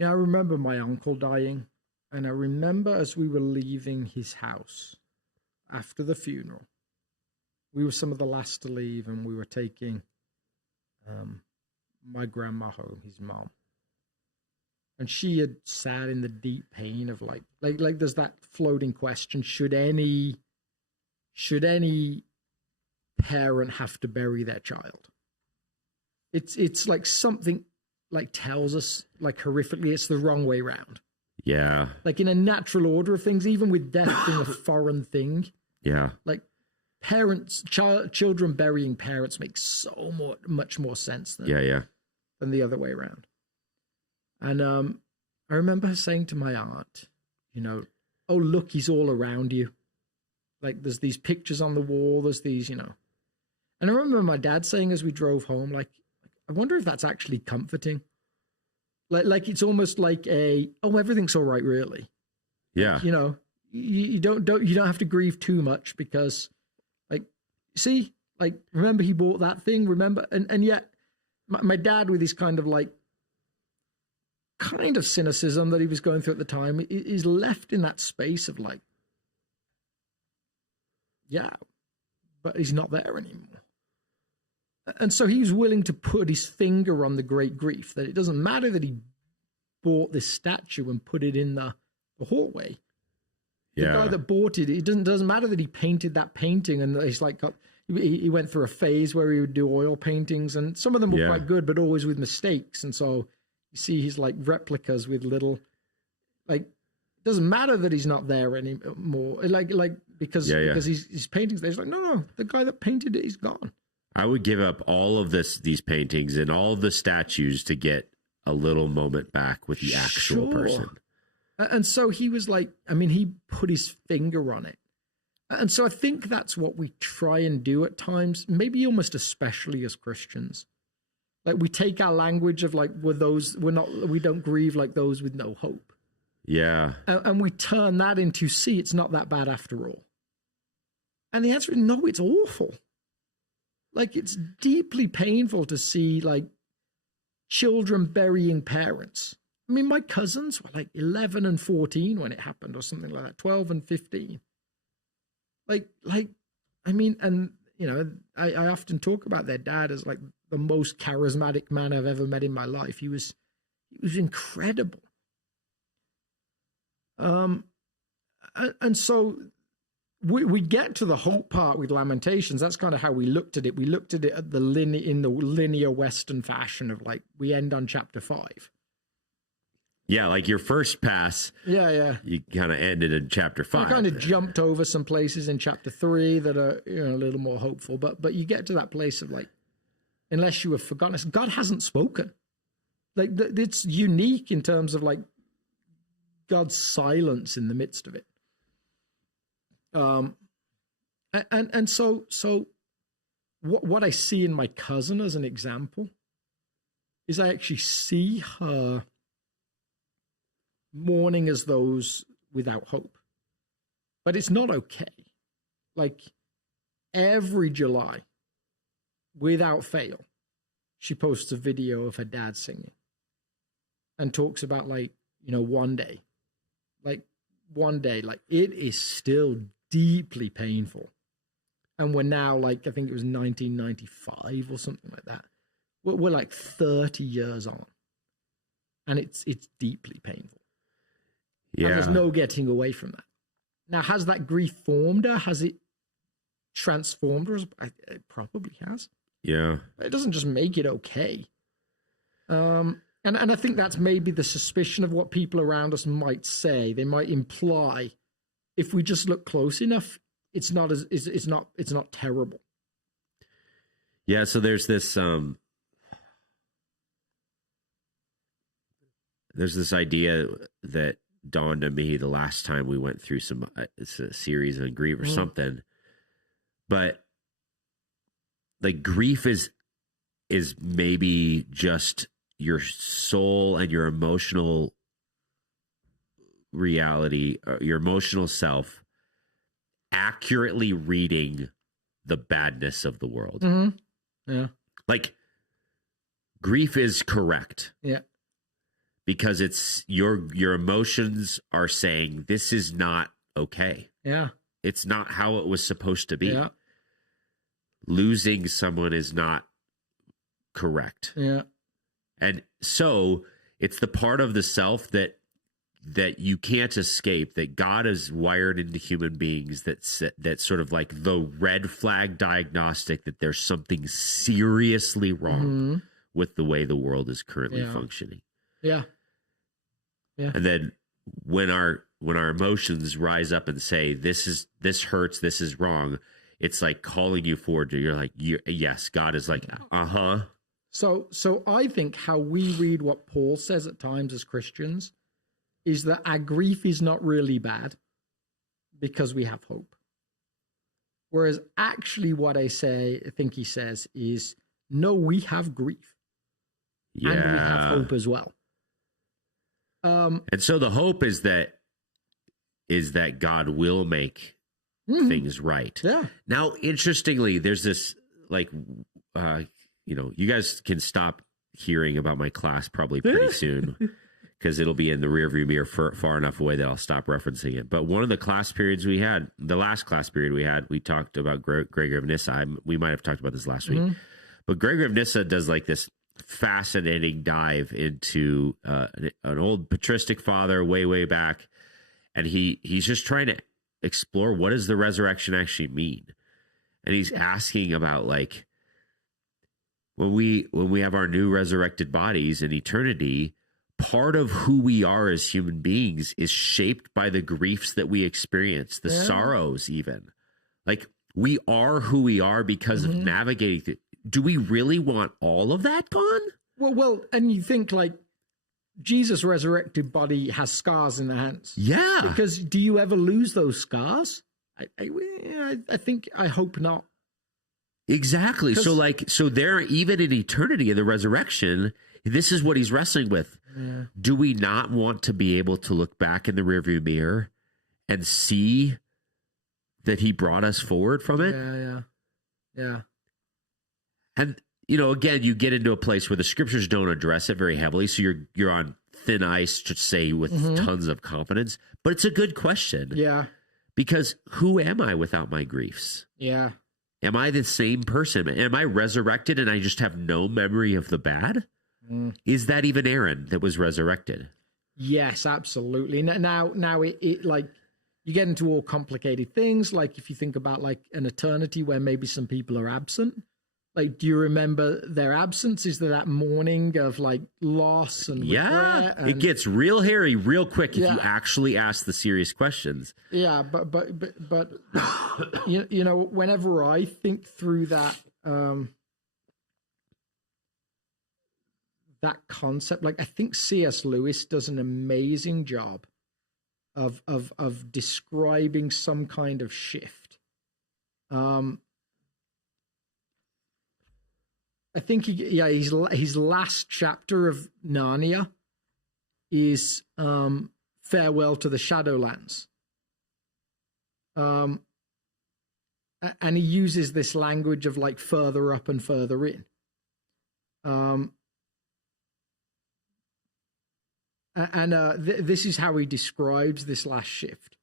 I remember my uncle dying, and I remember as we were leaving his house after the funeral, we were some of the last to leave, and we were taking my grandma home, his mom. And she had sat in the deep pain of like there's that floating question, should any parent have to bury their child? It's like something like tells us like horrifically it's the wrong way round. Yeah. Like in a natural order of things, even with death being a foreign thing. Yeah. Like children burying parents makes much more sense than the other way around. And I remember her saying to my aunt, oh, look, he's all around you. Like there's these pictures on the wall, there's these, And I remember my dad saying as we drove home, like, I wonder if that's actually comforting. Like it's almost like everything's all right, really. Yeah. You don't have to grieve too much because, like, see, like, remember he bought that thing, remember? And yet my dad, with his kind of cynicism that he was going through at the time, is left in that space of like, yeah, but he's not there anymore. And so he was willing to put his finger on the great grief, that it doesn't matter that he bought this statue and put it in the hallway. The guy that bought it, doesn't matter that he painted that painting, and he's like he went through a phase where he would do oil paintings, and some of them were quite good, but always with mistakes. And so you see his like replicas with little, like, it doesn't matter that he's not there anymore. Because his paintings, he's like, no, the guy that painted it is gone. I would give up all of these paintings and all of the statues to get a little moment back with the actual person. And so he was like, he put his finger on it. And so I think that's what we try and do at times, maybe almost especially as Christians. Like we take our language of like, we don't grieve like those with no hope. Yeah. And we turn that into, see, it's not that bad after all. And the answer is no, it's awful. Like it's deeply painful to see like children burying parents. My cousins were like 11 and 14 when it happened, or something like that, 12 and 15. I often talk about their dad as like the most charismatic man I've ever met in my life. He was incredible. And so we get to the hope part with Lamentations. That's kind of how we looked at it. We looked at it at in the linear Western fashion of like, we end on chapter 5. Yeah, like your first pass. Yeah. You kind of ended in chapter 5. You kind of jumped over some places in chapter 3 that are a little more hopeful. But you get to that place of like, unless you have forgotten, God hasn't spoken. Like it's unique in terms of like God's silence in the midst of it. And so what I see in my cousin as an example is I actually see her mourning as those without hope. But it's not okay. Like every July, without fail, she posts a video of her dad singing and talks about one day, it is still deeply painful. And we're now I think it was 1995 or something like that. We're like 30 years on. and it's deeply painful. Yeah. And there's no getting away from that. Now, has that grief formed her? Has it transformed her? It probably has. Yeah. It doesn't just make it okay. And I think that's maybe the suspicion of what people around us might say. They might imply, if we just look close enough, it's not terrible. Yeah. So there's this idea that dawned on me the last time we went through it's a series on grief or something, but like grief is maybe just your soul and your emotional reality, your emotional self accurately reading the badness of the world. Yeah. Like grief is correct. Yeah. Because it's your emotions are saying this is not okay. Yeah. It's not how it was supposed to be. Yeah. Losing someone is not correct. Yeah. And so it's the part of the self that you can't escape, that God has wired into human beings, that sort of like the red flag diagnostic that there's something seriously wrong with the way the world is currently functioning. Yeah. Yeah. And then when our emotions rise up and say, this hurts, this is wrong, it's like calling you forward to, you're like, yes, God is like, So I think how we read what Paul says at times as Christians is that our grief is not really bad because we have hope. Whereas actually what I think he says is, no, we have grief. Yeah. And we have hope as well. And so the hope is that God will make things right. Yeah. Now, interestingly, there's this you guys can stop hearing about my class probably pretty soon because it'll be in the rearview mirror far enough away that I'll stop referencing it. But one of the class periods we had, the last class period we talked about Gregory of Nyssa. We might have talked about this last week, but Gregory of Nyssa does like this fascinating dive into an old patristic father way back, and he's just trying to explore what does the resurrection actually mean, and he's asking about like when we have our new resurrected bodies in eternity, part of who we are as human beings is shaped by the griefs that we experience, the sorrows even. Like we are who we are because of navigating do we really want all of that gone? Well, and you think like Jesus' resurrected body has scars in the hands. Yeah. Because do you ever lose those scars? I hope not. Exactly. So there, even in eternity of the resurrection, this is what he's wrestling with. Yeah. Do we not want to be able to look back in the rearview mirror and see that he brought us forward from it? Yeah. And, again, you get into a place where the scriptures don't address it very heavily. So you're on thin ice to say with tons of confidence. But it's a good question. Yeah. Because who am I without my griefs? Yeah. Am I the same person? Am I resurrected and I just have no memory of the bad? Is that even Aaron that was resurrected? Yes, absolutely. Now it like you get into all complicated things. Like if you think about like an eternity where maybe some people are absent. Like, do you remember their absence? Is there that mourning of like loss and regret? It gets real hairy real quick if you actually ask the serious questions. Yeah, but whenever I think through that that concept, like I think C.S. Lewis does an amazing job of describing some kind of shift. I think his last chapter of Narnia is Farewell to the Shadowlands. And he uses this language of like further up and further in. This is how he describes this last shift.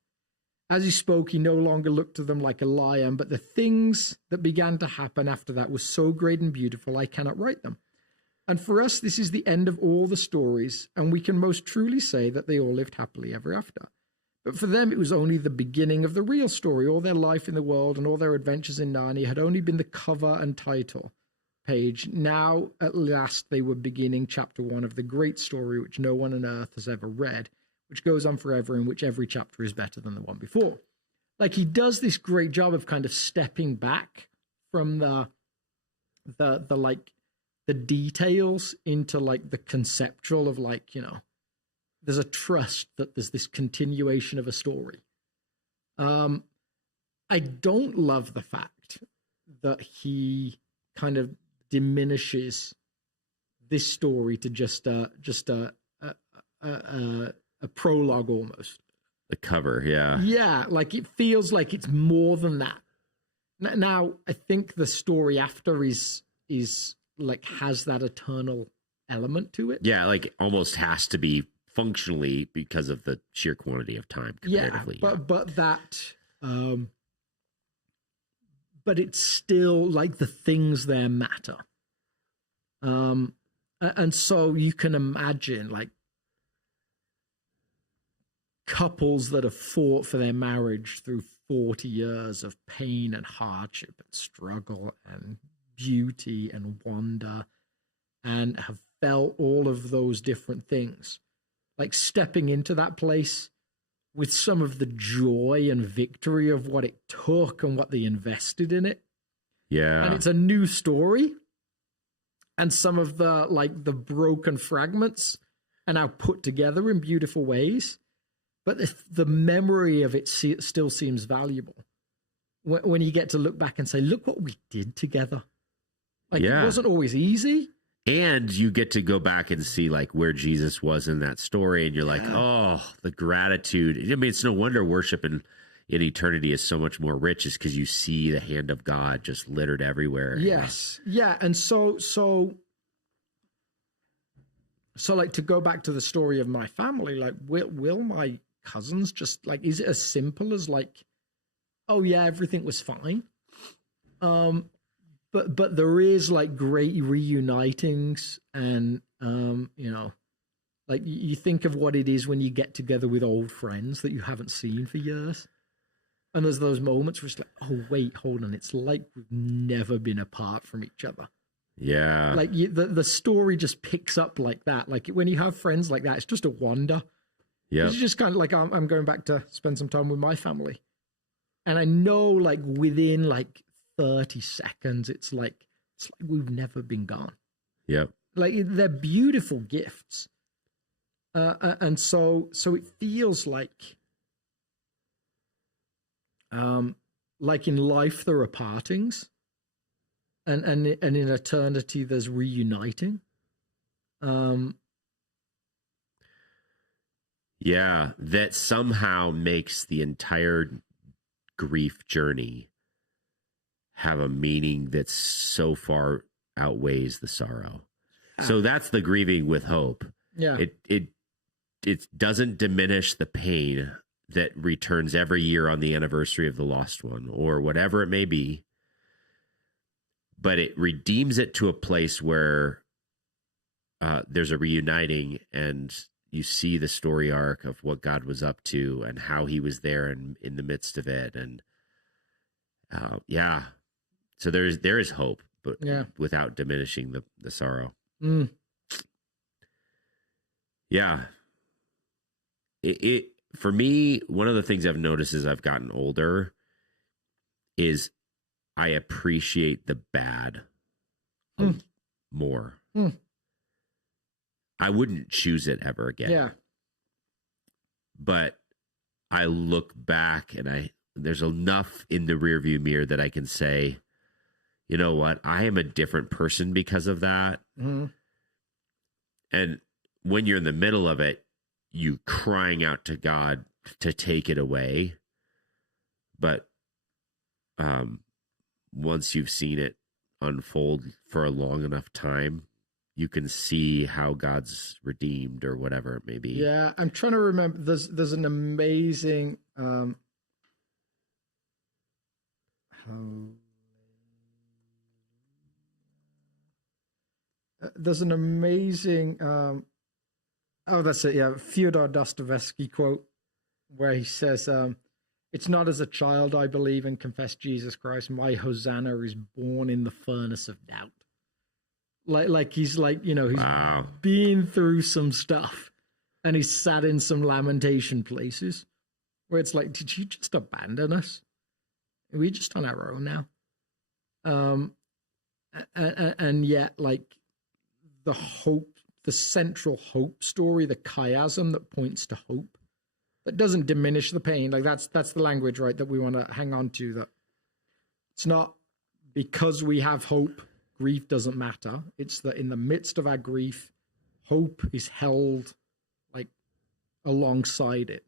As he spoke, he no longer looked to them like a lion, but the things that began to happen after that were so great and beautiful, I cannot write them. And for us, this is the end of all the stories, and we can most truly say that they all lived happily ever after. But for them, it was only the beginning of the real story. All their life in the world and all their adventures in Narnia had only been the cover and title page. Now, at last, they were beginning chapter 1 of the great story which no one on earth has ever read, which goes on forever, in which every chapter is better than the one before. Like, he does this great job of kind of stepping back from the details into like the conceptual of, like, you know, there's a trust that there's this continuation of a story. I don't love the fact that he kind of diminishes this story to just a prologue almost. The cover, yeah. Yeah, like it feels like it's more than that. Now, I think the story after is like has that eternal element to it. Yeah, like almost has to be functionally because of the sheer quantity of time comparatively. Yeah, but that but it's still like the things there matter. And so you can imagine like couples that have fought for their marriage through 40 years of pain and hardship and struggle and beauty and wonder, and have felt all of those different things, like stepping into that place with some of the joy and victory of what it took and what they invested in it. Yeah. And it's a new story. And some of the, like, the broken fragments are now put together in beautiful ways. But the memory of it still seems valuable. When you get to look back and say, look what we did together. Like, It wasn't always easy. And you get to go back and see like where Jesus was in that story. And you're like, oh, the gratitude. I mean, it's no wonder worship in eternity is so much more rich, is because you see the hand of God just littered everywhere. Yes. Yeah. And so like, to go back to the story of my family, like, will my cousins just like, is it as simple as like, oh yeah, everything was fine? But there is like great reunitings, and you know, like you think of what it is when you get together with old friends that you haven't seen for years, and there's those moments where it's like, oh wait, hold on, it's like we've never been apart from each other. Yeah, like the story just picks up like that. Like when you have friends like that, it's just a wonder. Yeah, it's just kind of like I'm going back to spend some time with my family, and I know like within like 30 seconds, it's like we've never been gone. Yep. Like they're beautiful gifts. And so it feels like in life there are partings, and in eternity there's reuniting. Yeah, that somehow makes the entire grief journey have a meaning that so far outweighs the sorrow. So that's the grieving with hope. Yeah. It doesn't diminish the pain that returns every year on the anniversary of the lost one or whatever it may be, but it redeems it to a place where there's a reuniting, and you see the story arc of what God was up to and how he was there and in the midst of it. And yeah. So there is hope, but without diminishing the sorrow. Mm. Yeah. It for me, one of the things I've noticed as I've gotten older is I appreciate the bad more. Mm. I wouldn't choose it ever again. Yeah. But I look back and there's enough in the rearview mirror that I can say, you know what? I am a different person because of that. Mm-hmm. And when you're in the middle of it, you crying out to God to take it away. But once you've seen it unfold for a long enough time, you can see how God's redeemed or whatever it may be. Yeah, I'm trying to remember. There's an amazing there's an amazing, that's it, yeah, Fyodor Dostoevsky quote where he says, it's not as a child I believe and confess Jesus Christ. My Hosanna is born in the furnace of doubt. Like he's like, he's been through some stuff and he's sat in some lamentation places where it's like, did you just abandon us? Are we just on our own now? And yet, like, the hope, the central hope story, the chiasm that points to hope, that doesn't diminish the pain. Like, that's the language, right, that we want to hang on to, that it's not because we have hope, grief doesn't matter. It's that in the midst of our grief, hope is held, like, alongside it.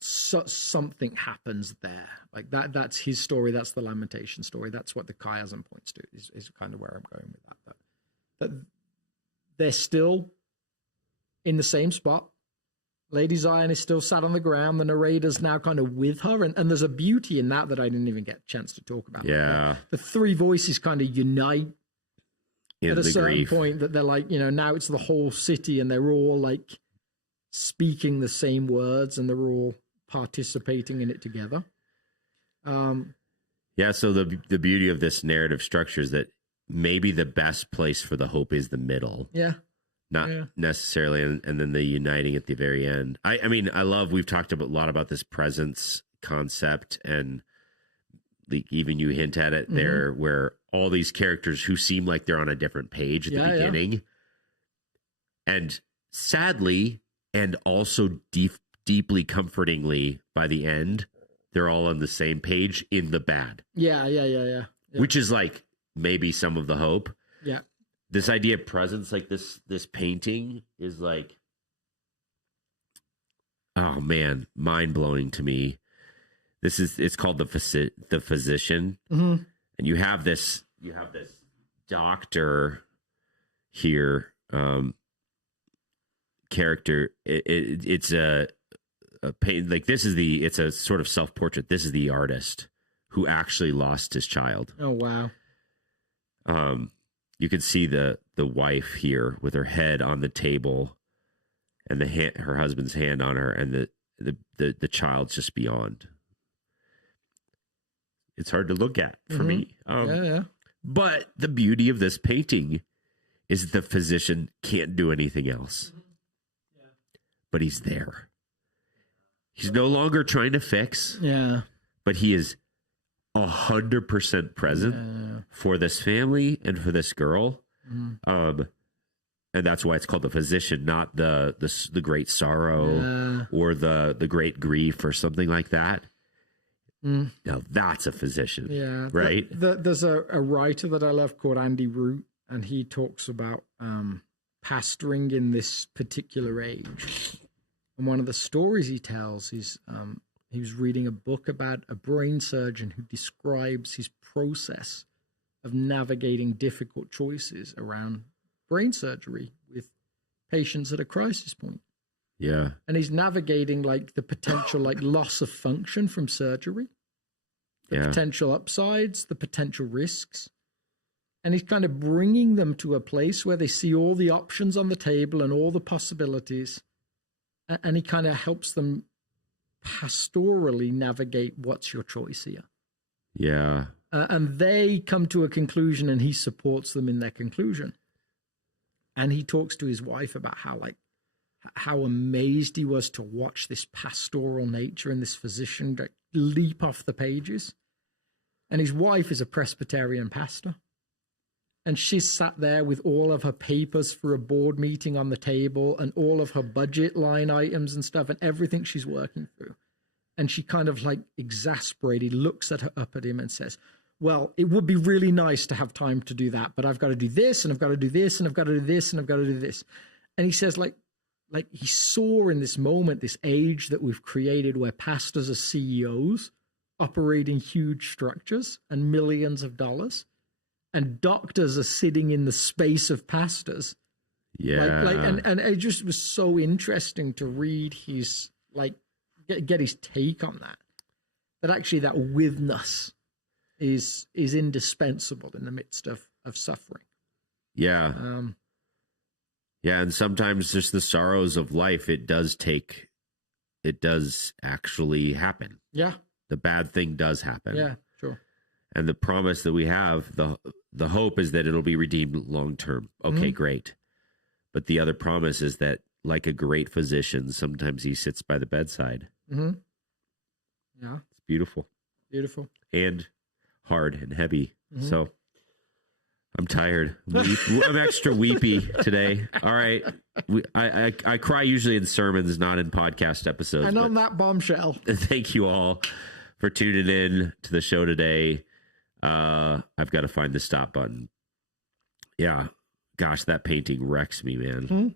So something happens there, like that's his story. That's the lamentation story. That's what the chiasm points to, is kind of where I'm going with that. That they're still in the same spot. Lady Zion is still sat on the ground. The narrator's now kind of with her, and there's a beauty in that I didn't even get a chance to talk about. Yeah, the three voices kind of unite in at a certain grief. point, that they're like, now it's the whole city, and they're all like speaking the same words, and they're all participating in it together. Yeah, so the beauty of this narrative structure is that maybe the best place for the hope is the middle. Yeah. Not necessarily, and then the uniting at the very end. I mean, we've talked a lot about this presence concept, and even you hint at it there, where all these characters who seem like they're on a different page at the beginning, and sadly, and also deeply comfortingly by the end, they're all on the same page in the bad. Yeah. Which is like maybe some of the hope. Yeah. This idea of presence, like this painting is like, oh man, mind blowing to me. It's called the Physician, and you have this doctor here, character. It's a paint, like it's a sort of self-portrait. This is the artist who actually lost his child. Oh wow. You can see the wife here with her head on the table, and her husband's hand on her, and the child's just beyond. It's hard to look at for me. But the beauty of this painting is the physician can't do anything else. But he's there. He's no longer trying to fix. Yeah. But he is 100% present for this family and for this girl. And that's why it's called the Physician, not the great sorrow or the great grief or something like that. Now that's a physician. Yeah. Right? There's a writer that I love called Andy Root, and he talks about pastoring in this particular age. And one of the stories he tells is he was reading a book about a brain surgeon who describes his process of navigating difficult choices around brain surgery with patients at a crisis point. Yeah. And he's navigating like the potential like loss of function from surgery, the potential upsides, the potential risks. And he's kind of bringing them to a place where they see all the options on the table and all the possibilities. And he kind of helps them pastorally navigate what's your choice here. Yeah. And they come to a conclusion, and he supports them in their conclusion. And he talks to his wife about how amazed he was to watch this pastoral nature and this physician leap off the pages. And his wife is a Presbyterian pastor. And she's sat there with all of her papers for a board meeting on the table and all of her budget line items and stuff and everything she's working through. And she kind of like exasperated, looks up at him and says, well, it would be really nice to have time to do that, but I've got to do this and I've got to do this and I've got to do this and I've got to do this. And he says like he saw in this moment, this age that we've created where pastors are CEOs operating huge structures and millions of dollars. And doctors are sitting in the space of pastors. Yeah. And it just was so interesting to read his, get his take on that. That actually that withness is indispensable in the midst of suffering. Yeah. Yeah, and sometimes just the sorrows of life, it does actually happen. Yeah. The bad thing does happen. Yeah, sure. And the promise that we have, the hope is that it'll be redeemed long term. Okay, great. But the other promise is that, like a great physician, sometimes he sits by the bedside. Yeah. It's beautiful. Beautiful. And hard and heavy. So I'm tired. I'm extra weepy today. All right. I cry usually in sermons, not in podcast episodes. And on that bombshell. Thank you all for tuning in to the show today. I've got to find the stop button. Yeah. Gosh, that painting wrecks me, man.